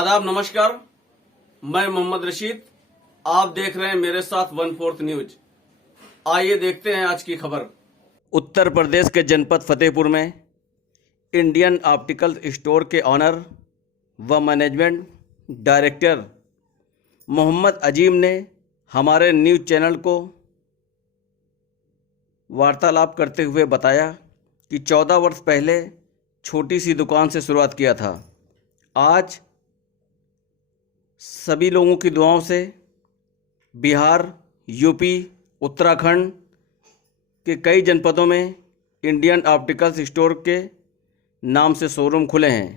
आदाब, नमस्कार। मैं मोहम्मद रशीद। आप देख रहे हैं मेरे साथ 1/4 न्यूज। आइए देखते हैं आज की खबर। उत्तर प्रदेश के जनपद फतेहपुर में इंडियन ऑप्टिकल स्टोर के ऑनर व मैनेजमेंट डायरेक्टर मोहम्मद अजीम ने हमारे न्यूज़ चैनल को वार्तालाप करते हुए बताया कि 14 वर्ष पहले छोटी सी दुकान से शुरुआत किया था। आज सभी लोगों की दुआओं से बिहार, यूपी, उत्तराखंड के कई जनपदों में इंडियन ऑप्टिकल्स स्टोर के नाम से शोरूम खुले हैं।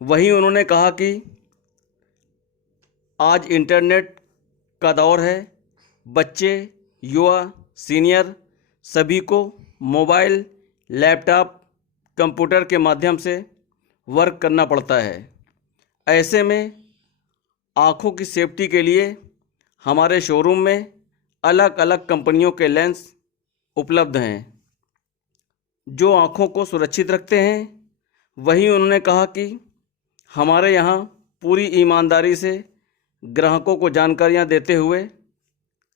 वहीं उन्होंने कहा कि आज इंटरनेट का दौर है। बच्चे, युवा, सीनियर सभी को मोबाइल, लैपटॉप, कंप्यूटर के माध्यम से वर्क करना पड़ता है। ऐसे में आँखों की सेफ्टी के लिए हमारे शोरूम में अलग अलग कंपनियों के लेंस उपलब्ध हैं जो आँखों को सुरक्षित रखते हैं। वहीं उन्होंने कहा कि हमारे यहाँ पूरी ईमानदारी से ग्राहकों को जानकारियाँ देते हुए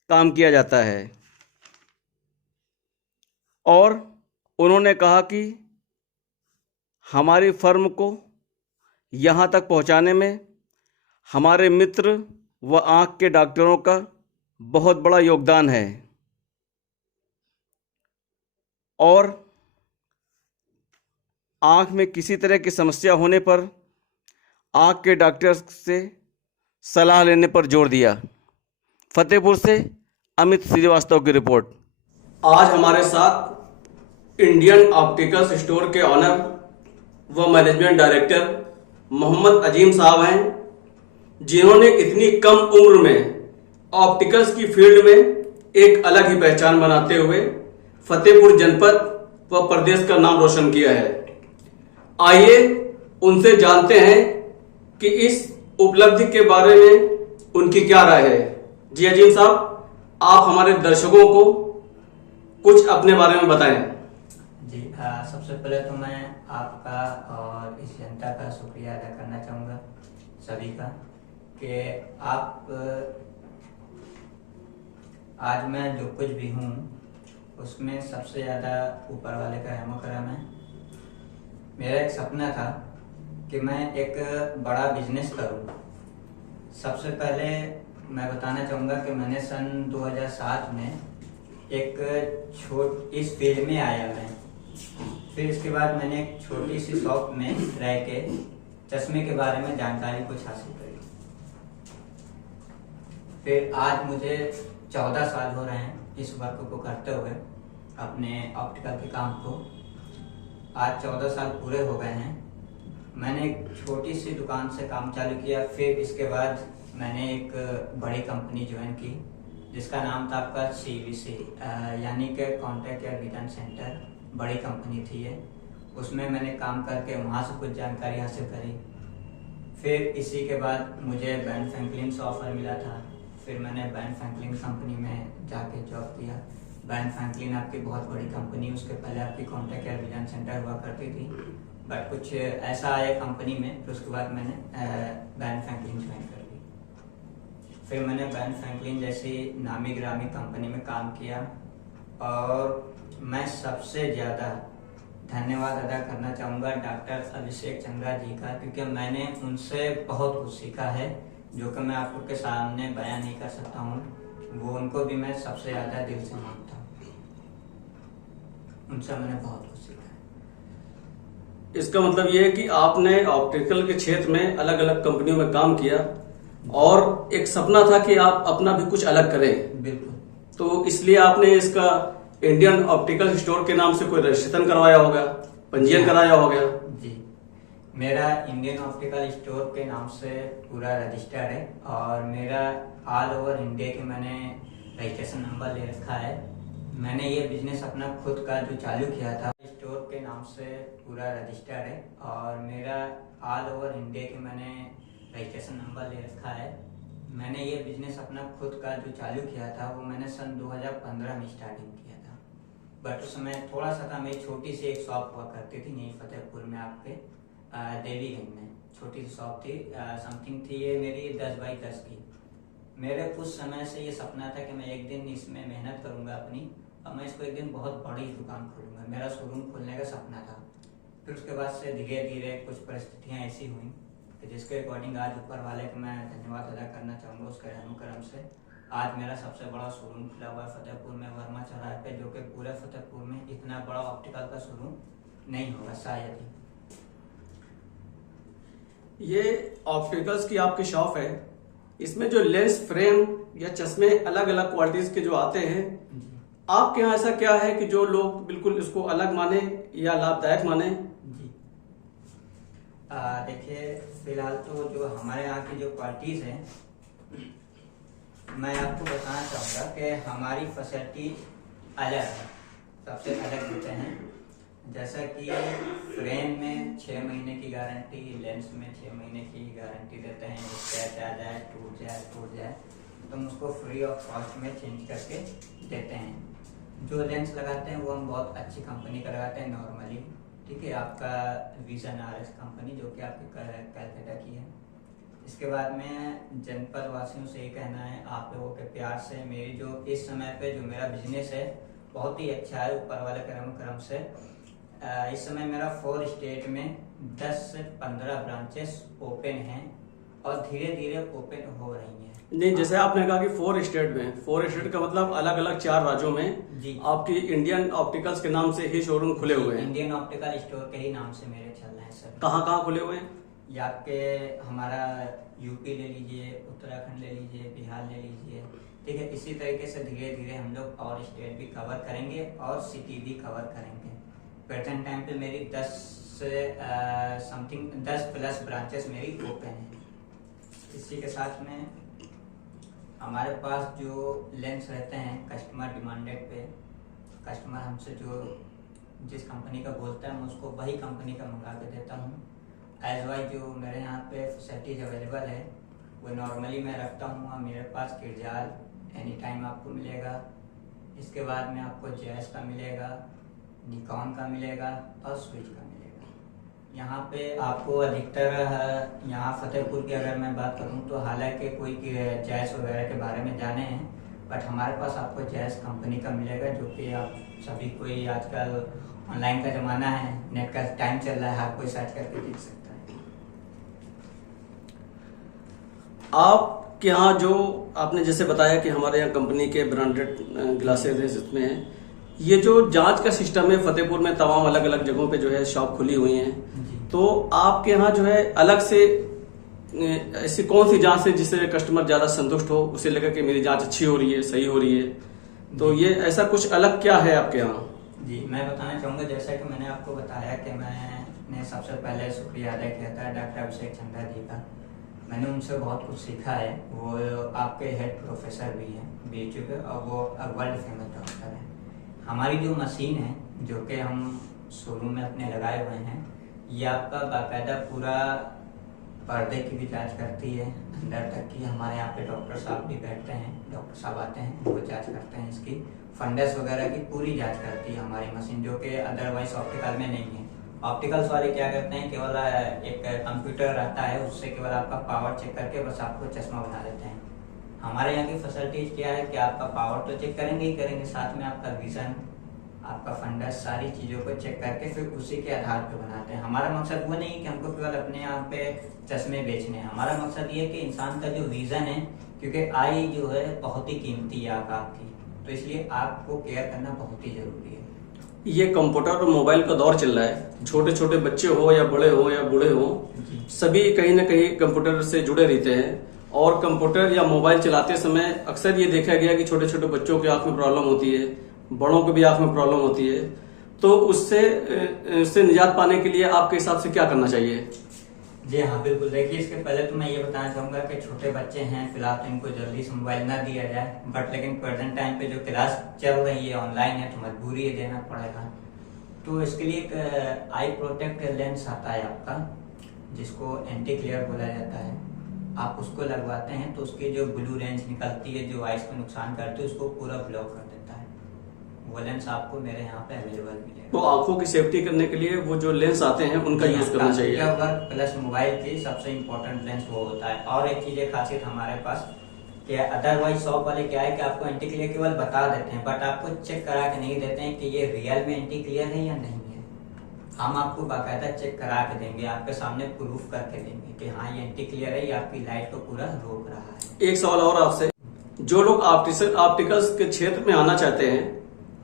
काम किया जाता है। और उन्होंने कहा कि हमारी फर्म को यहाँ तक पहुँचाने में हमारे मित्र व आँख के डॉक्टरों का बहुत बड़ा योगदान है। और आँख में किसी तरह की समस्या होने पर आँख के डॉक्टर से सलाह लेने पर जोर दिया। फतेहपुर से अमित श्रीवास्तव की रिपोर्ट। आज हमारे साथ इंडियन ऑप्टिकल्स स्टोर के ऑनर व मैनेजमेंट डायरेक्टर मोहम्मद अजीम साहब हैं, जिन्होंने इतनी कम उम्र में ऑप्टिकल्स की फील्ड में एक अलग ही पहचान बनाते हुए फतेहपुर जनपद व प्रदेश का नाम रोशन किया है। आइए उनसे जानते हैं कि इस उपलब्धि के बारे में उनकी क्या राय है। जी अजीम साहब, आप हमारे दर्शकों को कुछ अपने बारे में बताएं। जी सबसे पहले तो मैं आपका और इस जनता का शुक्रिया अदा करना चाहूँगा सभी का कि आप आज मैं जो कुछ भी हूँ उसमें सबसे ज़्यादा ऊपर वाले का रहम करम है। मेरा एक सपना था कि मैं एक बड़ा बिजनेस करूँ। सबसे पहले मैं बताना चाहूँगा कि मैंने सन 2007 में इस फील्ड में आया मैं। फिर इसके बाद मैंने एक छोटी सी शॉप में रह के चश्मे के बारे में जानकारी कुछ हासिल करी। फिर आज मुझे 14 साल हो रहे हैं इस वर्क को करते हुए, अपने ऑप्टिकल के काम को। आज 14 साल पूरे हो गए हैं। मैंने एक छोटी सी दुकान से काम चालू किया। फिर इसके बाद मैंने एक बड़ी कंपनी ज्वाइन की जिसका नाम था आपका CVC यानी कि कॉन्टैक्ट केयर विजन सेंटर। बड़ी कंपनी थी ये। उसमें मैंने काम करके वहाँ से कुछ जानकारी हासिल करी। फिर इसी के बाद मुझे बैन फ्रैंकलिन से ऑफ़र मिला था। फिर मैंने बैन फ्रैंकलिन कंपनी में जाके जॉब किया। बैन फ्रैंकलिन आपकी बहुत बड़ी कंपनी, उसके पहले आपकी कॉन्टैक्ट केयर विजन सेंटर हुआ करती थी, बट कुछ ऐसा आया कंपनी में, फिर उसके बाद मैंने बैन फ्रैंकलिन ज्वाइन कर ली। फिर मैंने बैन फ्रैंकलिन जैसी नामी ग्रामी कंपनी में काम किया। और मैं सबसे ज़्यादा धन्यवाद अदा करना चाहूँगा डॉक्टर अभिषेक चंद्रा जी का, क्योंकि मैंने उनसे बहुत कुछ सीखा है जो कि मैं आप लोग के सामने बयान नहीं कर सकता हूँ। वो उनको भी मैं सबसे ज़्यादा दिल से मानता हूँ। उनसे मैंने बहुत कुछ सीखा है। इसका मतलब ये है कि आपने ऑप्टिकल के क्षेत्र में अलग अलग कंपनियों में काम किया और एक सपना था कि आप अपना भी कुछ अलग करें। बिल्कुल। तो इसलिए आपने इसका इंडियन ऑप्टिकल स्टोर के नाम से कोई रजिस्ट्रेशन करवाया होगा, पंजीयन कराया होगा। जी, मेरा इंडियन ऑप्टिकल स्टोर के नाम से पूरा रजिस्टर्ड है और मेरा ऑल ओवर इंडिया के मैंने रजिस्ट्रेशन नंबर ले रखा है। मैंने ये बिजनेस अपना खुद का जो चालू किया था स्टोर के नाम से पूरा रजिस्टर्ड है और मेरा ऑल ओवर इंडिया के मैंने रजिस्ट्रेशन नंबर ले रखा है। मैंने ये बिजनेस अपना खुद का जो चालू किया था वो मैंने सन 2015 में स्टार्टिंग किया था। बट उस समय थोड़ा सा था, मेरी छोटी सी एक शॉप हुआ करती थी यहीं फतेहपुर में आपके देवीगंज में, छोटी सी शॉप थी, समथिंग थी ये मेरी 10 बाई 10 की। मेरे कुछ समय से ये सपना था कि मैं एक दिन इसमें मेहनत करूंगा अपनी, और मैं इसको एक दिन बहुत बड़ी दुकान खोलूंगा। मेरा शोरूम खोलने का सपना था। फिर उसके बाद से धीरे धीरे कुछ परिस्थितियाँ ऐसी हुई कि जिसके अकॉर्डिंग आज ऊपर वाले को मैं धन्यवाद अदा करना चाहूँगा, उसके रहम करम से आज मेरा सबसे बड़ा शोरूम खुला हुआ है फतेहपुर में, वर्मा चौराहे पे, जो कि पूरे फतेहपुर में इतना बड़ा ऑप्टिकल का शोरूम नहीं होगा शायद ही। ये ऑप्टिकल्स की आपकी शॉप है, इसमें जो लेंस फ्रेम या चश्मे अलग अलग क्वालिटीज के जो आते हैं, आपके यहाँ ऐसा क्या है कि जो लोग बिल्कुल इसको अलग माने या लाभदायक माने? जी देखिए, फिलहाल तो जो हमारे यहाँ की जो क्वालिटीज़ हैं, मैं आपको बताना चाहूँगा कि हमारी फैसिलिटी अलग है, सबसे अलग होते हैं। जैसा कि फ्रेम में 6 महीने की गारंटी, लेंस में 6 महीने की गारंटी देते हैं। स्क्रैच आ जाए, टूट जाए तो हम उसको फ्री ऑफ कॉस्ट में चेंज करके देते हैं। जो लेंस लगाते हैं वो हम बहुत अच्छी कंपनी का लगाते हैं नॉर्मली, ठीक है, आपका विजन RS कंपनी, जो कि आपके कैलकाटा की है। इसके बाद में जनपद वासियों से ये कहना है, आप लोगों के प्यार से मेरी जो इस समय पे जो मेरा बिजनेस है बहुत ही अच्छा है, ऊपर वाले करम से। इस समय मेरा 4 स्टेट में 10 से 15 ब्रांचेस ओपन हैं और धीरे धीरे ओपन हो रही हैं। नहीं, जैसे आपने कहा कि 4 स्टेट में, 4 स्टेट का मतलब अलग अलग 4 राज्यों में जी आपकी इंडियन ऑप्टिकल्स के नाम से ही शोरूम खुले हुए हैं। इंडियन ऑप्टिकल स्टोर के ही नाम से मेरे चल रहे हैं सर। कहाँ खुले हुए हैं? या आपके हमारा यूपी ले लीजिए, उत्तराखंड ले लीजिए, बिहार ले लीजिए, ठीक है। इसी तरीके से धीरे धीरे हम लोग और स्टेट भी कवर करेंगे और सिटी भी कवर करेंगे। प्रेजेंट टाइम पे मेरी 10 प्लस ब्रांचेस मेरी ओपन है। इसी के साथ में हमारे पास जो लेंस रहते हैं कस्टमर डिमांडेड पे, कस्टमर हमसे जो जिस कंपनी का बोलता है मैं उसको वही कंपनी का मंगा के देता हूँ। एज वाइज जो मेरे यहाँ पे फैसिलिटीज अवेलेबल है वो नॉर्मली मैं रखता हूँ। और मेरे पास किरजाल एनी टाइम आपको मिलेगा। इसके बाद में आपको जैस का मिलेगा, निकॉन का मिलेगा और स्विच का मिलेगा। यहाँ पे आपको अधिकतर यहाँ फतेहपुर की अगर मैं बात करूँ तो हालांकि कोई जैस वगैरह के बारे में जाने हैं, बट हमारे पास आपको जैस कंपनी का मिलेगा, जो कि आप सभी कोई आजकल ऑनलाइन का ज़माना है, नेट का टाइम चल रहा है, हर कोई सर्च करके देख सकता है। आपके यहाँ जो आपने जैसे बताया कि हमारे यहाँ कंपनी के ब्रांडेड ग्लासेस हैं, इसमें है ये जो जांच का सिस्टम है, फतेहपुर में तमाम अलग अलग जगहों पे जो है शॉप खुली हुई हैं, तो आपके यहाँ जो है अलग से ऐसी कौन सी जांच है जिससे कस्टमर ज्यादा संतुष्ट हो, उसे लगे कि मेरी जांच अच्छी हो रही है, सही हो रही है, तो ये ऐसा कुछ अलग क्या है आपके यहाँ? जी मैं बताना चाहूँगा, जैसा कि मैंने आपको बताया कि मैंने सबसे पहले शुक्रिया अदा किया था डॉक्टर अभिषेक चंद्रा जी का। मैंने उनसे बहुत कुछ सीखा है। वो आपके हेड प्रोफेसर भी हैं BHU के, और वो वर्ल्ड फेमस डॉक्टर हैं। हमारी जो मशीन है जो कि हम शोरूम में अपने लगाए हुए हैं, ये आपका बाकायदा पूरा पर्दे की भी जांच करती है, अंदर तक की। हमारे यहाँ पे डॉक्टर साहब भी बैठते हैं, डॉक्टर साहब आते हैं, वो जांच करते हैं इसकी, फंडस वगैरह की पूरी जांच करती है हमारी मशीन, जो कि अदरवाइज ऑप्टिकल में नहीं है। ऑप्टिकल्स वाले क्या करते हैं, केवल एक कंप्यूटर रहता है, उससे केवल आपका पावर चेक करके बस आपको चश्मा बना देते हैं। हमारे यहाँ की फैसिलिटीज क्या है कि आपका पावर तो चेक करेंगे ही करेंगे, साथ में आपका विजन, आपका फंडस, सारी चीज़ों को चेक करके फिर उसी के आधार पर बनाते हैं। हमारा मकसद वो नहीं है कि हमको केवल अपने यहाँ पे चश्मे बेचने हैं। हमारा मकसद ये है कि इंसान का जो विजन है, क्योंकि आई जो है बहुत ही कीमती है आपकी, तो इसलिए आपको केयर करना बहुत ही जरूरी है। ये कंप्यूटर और मोबाइल का दौर चल रहा है, छोटे छोटे बच्चे हो या बड़े हो या बूढ़े हो, सभी कहीं ना कहीं कंप्यूटर से जुड़े रहते हैं। और कंप्यूटर या मोबाइल चलाते समय अक्सर ये देखा गया कि छोटे छोटे बच्चों की आंख में प्रॉब्लम होती है, बड़ों को भी आंख में प्रॉब्लम होती है, तो उससे निजात पाने के लिए आपके हिसाब से क्या करना चाहिए? जी हाँ बिल्कुल। देखिए, इसके पहले तो मैं ये बताना चाहूँगा कि छोटे बच्चे हैं, फिलहाल तो इनको जल्दी से मोबाइल ना दिया जाए, बट लेकिन प्रेजेंट टाइम पे जो क्लास चल रही है ऑनलाइन है, तो मजबूरी है, देना पड़ेगा। तो इसके लिए एक आई प्रोटेक्ट लेंस आता है आपका, जिसको एंटी ग्लेयर बोला जाता है। आप उसको लगवाते हैं तो उसकी जो ब्लू रेंज निकलती है, जो आइस को नुकसान करती है, उसको पूरा ब्लॉक कर देता है। वो लेंस आपको मेरे यहाँ पे अवेलेबल मिलेगा। तो आंखों की सेफ्टी करने के लिए वो जो लेंस आते हैं उनका यूज करना चाहिए। वर्क प्लस मोबाइल की सबसे इम्पोर्टेंट लेंस वो होता है। और एक चीज, एक खासियत हमारे पास कि अदरवाइज शॉप वाले क्या है कि आपको एंटी क्लियर केवल बता देते हैं, बट आपको चेक करा के नहीं देते हैं कि ये रियल में एंटी क्लियर है या नहीं है। हम आपको बाकायदा चेक करा के देंगे, आपके सामने प्रूफ करके देंगे कि हाँ ये एंटी क्लियर है, ये आपकी लाइट को पूरा रोक रहा है। एक सवाल और आपसे, जो लोग ऑप्टिकल्स के क्षेत्र में आना चाहते हैं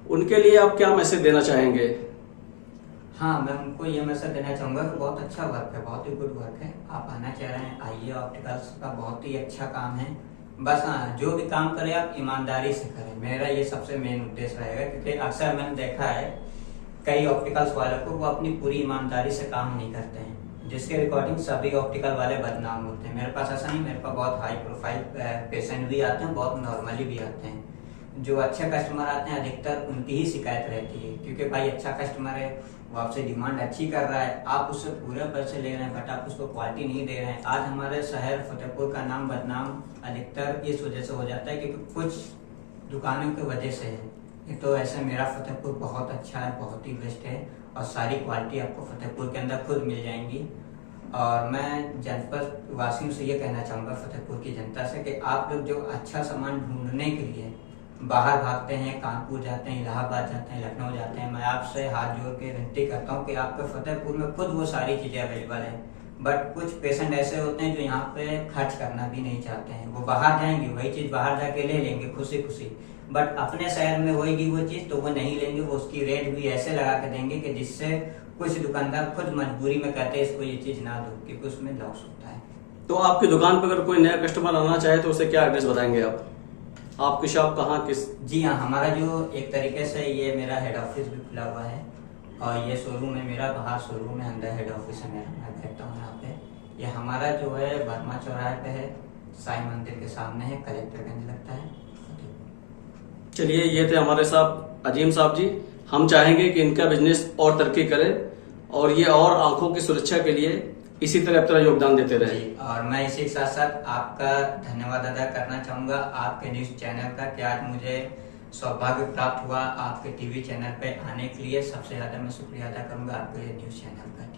उनके लिए आप क्या मैसेज देना चाहेंगे? हाँ, मैं उनको ये मैसेज देना चाहूँगा कि बहुत अच्छा वर्क है, बहुत ही गुड वर्क है। आप आना चाह रहे हैं, आइए, ऑप्टिकल्स का बहुत ही अच्छा काम है। बस हाँ, जो भी काम करें आप ईमानदारी से करें, मेरा ये सबसे मेन उद्देश्य रहेगा। क्योंकि अक्सर मैंने देखा है कई ऑप्टिकल्स वालों को वो अपनी पूरी ईमानदारी से काम नहीं करते हैं, जिसके रिकॉर्डिंग सभी ऑप्टिकल वाले बदनाम होते हैं। मेरे पास ऐसा नहीं, मेरे पास बहुत हाई प्रोफाइल पेशेंट भी आते हैं, बहुत नॉर्मली भी आते हैं। जो अच्छे कस्टमर आते हैं अधिकतर उनकी ही शिकायत रहती है, क्योंकि भाई अच्छा कस्टमर है, वो आपसे डिमांड अच्छी कर रहा है, आप उससे पूरे पैसे ले रहे हैं, बट आप उसको क्वालिटी नहीं दे रहे हैं। आज हमारे शहर फतेहपुर का नाम बदनाम अधिकतर इस वजह से हो जाता है क्योंकि कुछ दुकानों की वजह से है। ये तो ऐसे मेरा फतेहपुर बहुत अच्छा है, बहुत ही बेस्ट है, और सारी क्वालिटी आपको फतेहपुर के अंदर खुद मिल जाएंगी। और मैं जनपद वासियों से ये कहना चाहूँगा, फतेहपुर की जनता से, कि आप लोग जो अच्छा सामान ढूंढने के लिए बाहर भागते हैं, कानपुर जाते हैं, इलाहाबाद जाते हैं, लखनऊ जाते हैं, मैं आपसे हाथ जोड़ के विनती करता हूँ कि आपके फतेहपुर में खुद वो सारी चीज़ें अवेलेबल हैं। बट कुछ पेशेंट ऐसे होते हैं जो यहाँ पे खर्च करना भी नहीं चाहते हैं, वो बाहर जाएंगे, वही चीज़ बाहर जाके ले लेंगे खुशी खुशी, बट अपने शहर में होएगी वो चीज़ तो वो नहीं लेंगे। वो उसकी रेट भी ऐसे लगा के देंगे कि जिससे कुछ दुकानदार खुद मजबूरी में कहते हैं इसको ये चीज़ ना दो, क्योंकि उसमें लॉस होता है। तो आपकी दुकान पर अगर कोई नया कस्टमर आना चाहे तो उसे क्या एड्रेस बताएंगे आप? आपकी शॉप कहाँ, किस? जी हाँ, हमारा जो एक तरीके से ये मेरा हेड ऑफिस भी खुला हुआ है, और ये शोरूम है मेरा, बाहर शोरूम है, अंदर हेड ऑफिस है मेरा, मैं बैठता हूँ यहाँ पे। ये हमारा जो है वर्मा चौराहे पे है, साईं मंदिर के सामने है, कलेक्टरगंज लगता है। चलिए, ये थे हमारे साथ अजीम साहब जी। हम चाहेंगे कि इनका बिजनेस और तरक्की करे और ये और आंखों की सुरक्षा के लिए इसी तरह अपना योगदान देते रहे। और मैं इसी के साथ साथ आपका धन्यवाद अदा करना चाहूँगा आपके न्यूज़ चैनल का, कि आज मुझे सौभाग्य प्राप्त हुआ आपके टीवी चैनल पे आने के लिए। सबसे ज़्यादा मैं शुक्रिया अदा करूँगा आपके न्यूज़ चैनल का।